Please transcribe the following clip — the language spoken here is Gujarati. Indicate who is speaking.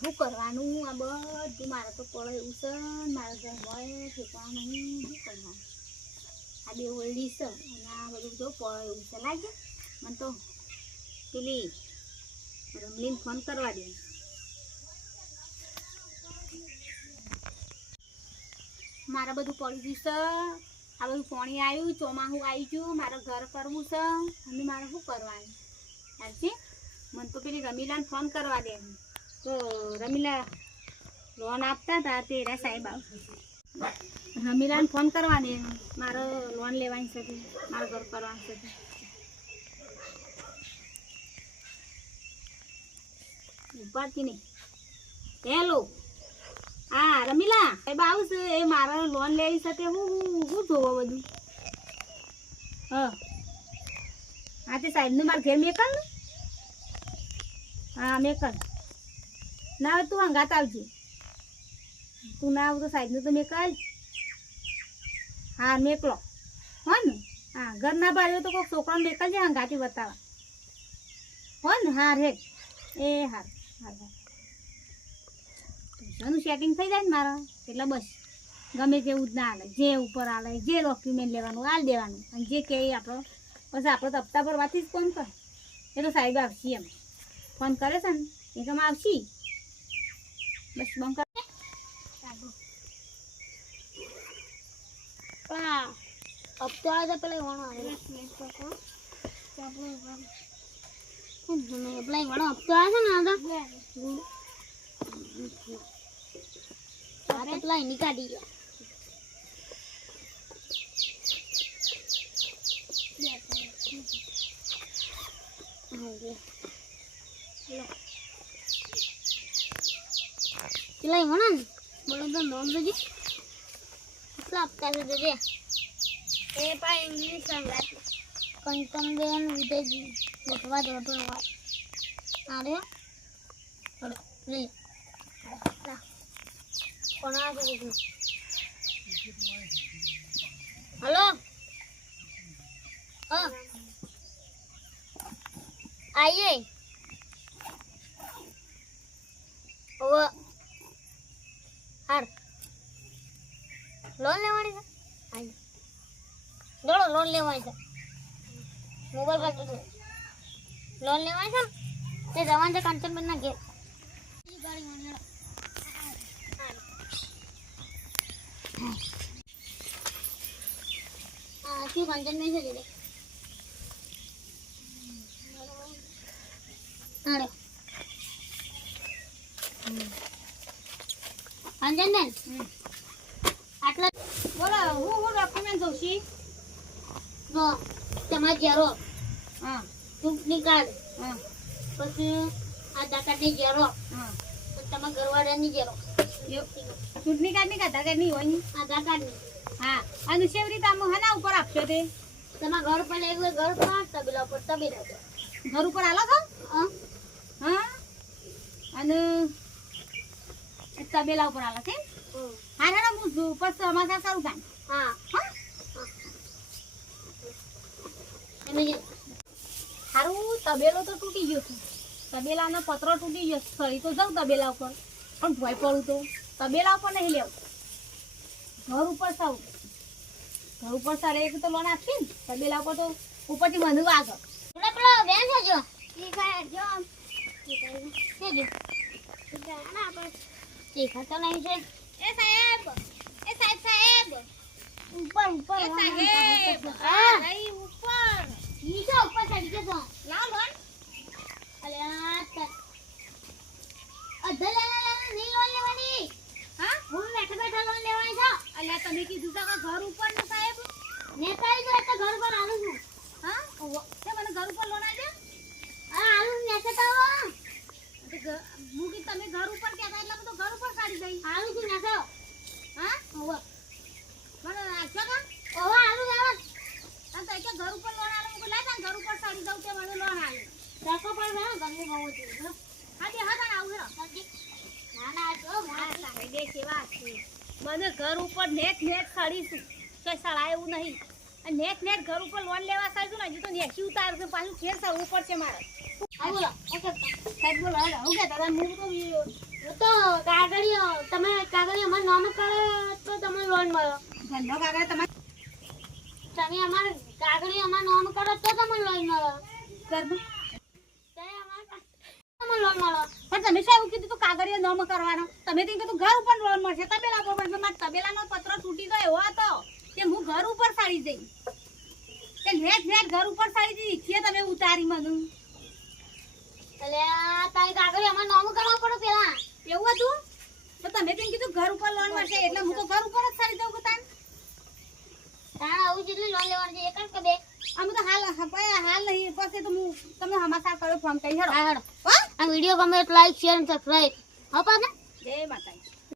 Speaker 1: શું કરવાનું? આ બધું મારે તો પડે એવું છે ને ઘર હોય ઠેકવાનું નહીં શું કરવાનું? આ બે ઓલડી છે અને આ બધું જો પડે એવું છે. લાગે? મને તો પેલી રમલીને ફોન કરવા દે. મારે બધું પડી ગયું છે. આ બધું પાણી આવ્યું ચોમાસું આવી ગયું. મારે ઘર કરવું છે. અને મારે શું કરવાનું? સાચી મને તો પેલી રમીલાને ફોન કરવા દે. તો રમીલા લોન આપતા હતા તે રહ્યા સાહેબ આવશે રમીલાને ફોન કરવાની. મારો લોન લેવાની છે મારે ઘર કરવાનું છે ઉપાડતી નહીં. હેલો. હા, રમીલા. સાહેબ આવશે એ મારે લોન લેવી છે તે હું હું જોવો બધું હા. હા તે સાહેબનું મારે ઘેર મેકલ ને હા, મેકલ. ના આવે તું હંગાત આવજે. તું ના આવું તો સાહેબનું તો મેકલ હા, મેકલો. હો ને હા ઘર ના બાળ્યો તો કોઈક છોકરાને મેકલજે હંગાતી બતાવા હો ને હા, રે. એ હાર હાર હાર પૈસાનું સેટિંગ થઈ જાય ને મારા? એટલે બસ. ગમે તેવું જ ના હાલે. જે ઉપર હાલે, જે ડોક્યુમેન્ટ લેવાનું હાલ દેવાનું. અને જે કહે આપણો. બસ આપણો તો હપ્તા ભરવાથી જ ફોન કર. એ તો સાહેબ આવશી એમ. ફોન કરે છે ને? એ તો આવશી. બસ બંધ કર આવે તો પેલા વણો આવે પેલા વણો આવે ને આ તો એની કાઢી ગયા પેલા વણો ને? બોલો તો નોમ દેજે કેટલા આપતા છે દેજે એ પા ઇંગ્લિશ સંગાત કંકમ બેન વિદેજી ગોઠવા દો તો અરે હલો લે. આવે છે હલો? હા. આઈએ ઓવે હાર લોન લેવાની છે? દોડો લોન લેવાની છે. મોબાઈલ પર લોન લેવાની છે તે જવાનું છે કાંચનબેન ના ઘેર શું કાંચનબેન છે દીદી હાડો કાંચનબેન હમ હું હું ડોક્યુમેન્ટ જોઉં છું? જો તમારે જેરો હા. ચૂંટણી કાર્ડ. હા. પછી આધાર કાર્ડની જેરો હા. તમારા ઘરવાળાની જેરો ચૂંટણી કાર્ડની આધાર કાર્ડની હોય ને? આધાર કાર્ડની. હા. અને કેવી રીતે આમ હાના ઉપર આપશો તે? તમારા ઘર પર એક ઘર પર તબેલા ઉપર તબેલા ઘર ઉપર આલો છો? હા. હા? અને તબેલા ઉપર આલો છે? હા ના હું જો પછી સમાચાર સારું કામ હા હારું તબેલો તો તૂટી ગયો છે તબેલાનો તૂટી ગયો સરી તો જાઉં તબેલા ઉપર પણ ભય પડું તો તબેલા ઉપર નહીં લેવું ઘર ઉપર સાવ ઘર ઉપર સારે એક તો લોન આપશે ને તબેલા ઉપર તો ઉપરથી બંધુ આગળ એટલે પેલો બેન છે જો ઈ કાય જો છે ના આપણે શીખા તો નહીં છે એ સાહેબ એ સાહેબ સાહેબ. ઉપર ઉપર સાહેબ હા ઉપર. ઈ ઉપર ચડી ગયો લાવ લોન અલ્યા ત અધર લેના લેના નહીં લોન લેવાની. હા? હું બેઠા બેઠા લોન લેવાની છે. અલ્યા તમે કીધું તો ઘર ઉપરનું સાહેબ. નેતાઈ જો એટલે ઘર પર આવું છું. હા. તે મને ઘર ઉપર લોન આલજો હા તો આવો. તે ઘ- હું તમે ઘર ઉપર કહેતા એટલે હું ઘર ઉપર કાઢી દઈ આલું છું નેતા હા ઓવો. મને આછો કા ઓવો આલું લેવા અને તો કે ઘર ઉપર લોન આલે હું કહું, લાય તાન ઘર ઉપર સાડી દઉં તે મને લોન આલે દેખો પણ ના ગમે બહુ છે હા તે હા આવું ના ના જો મારા સાહેબે કેવા છે મને ઘર ઉપર નેટ નેટ સડીશું. કે સળાય એવું નહીં. અને નેટ નેટ ઘર ઉપર લોન લેવા સાડું ને હજુ તો નેસી ઉતારશે પાછું ફેર સળવું પડશે મારે. બોલો. સાહેબ બોલો હું કહેતા હતા હું તો
Speaker 2: તો કાગળીઓ તમે અમારું નામ કરો તો તમને લોન મળે.
Speaker 1: ધંધો કાગળ તમારે?
Speaker 2: તમે અમારે કાગળીઓ અમારે નામ કરો તો તમને લોન મળે.
Speaker 1: ઘરનું
Speaker 2: તે અમારે કા- તમને લોન મળો.
Speaker 1: પણ તમે સાહેબ કીધું તું કાગળિયો નોમ કરવાનો? તમે તો કીધું ઘર ઉપર લોન મળશે. તબેલા પર મળશે મારા તબેલાનો પત્ર તૂટી ગયો એવો હતો કે હું ઘર ઉપર સારી જઈ કે નેટ નેટ ઘર ઉપર સારી જઈ છે તમે ઉતારી મને.
Speaker 2: એટલે તારી કાગળીઓ અમારું કરવા પડે પેલા.
Speaker 1: એવું હતું? તો તમે તેમ કીધું ઘર ઉપર લોન મળશે. એટલે હું તો ઘર ઉપર જ દઉં તાન
Speaker 2: તારા આવું જેટલી લોન લેવાની છે એક કે બે.
Speaker 1: અમે તો હાલ હાલ હાલ નહીં. પછી તો હું તમને હમાસા કરો ફોન કરી. હેડો.
Speaker 2: હા હેડો.
Speaker 1: હો?
Speaker 2: આ વીડિયો ગમે તો લાઈક શેર અને સબસ્ક્રાઇબ હા પાછા
Speaker 1: જય માતાજી.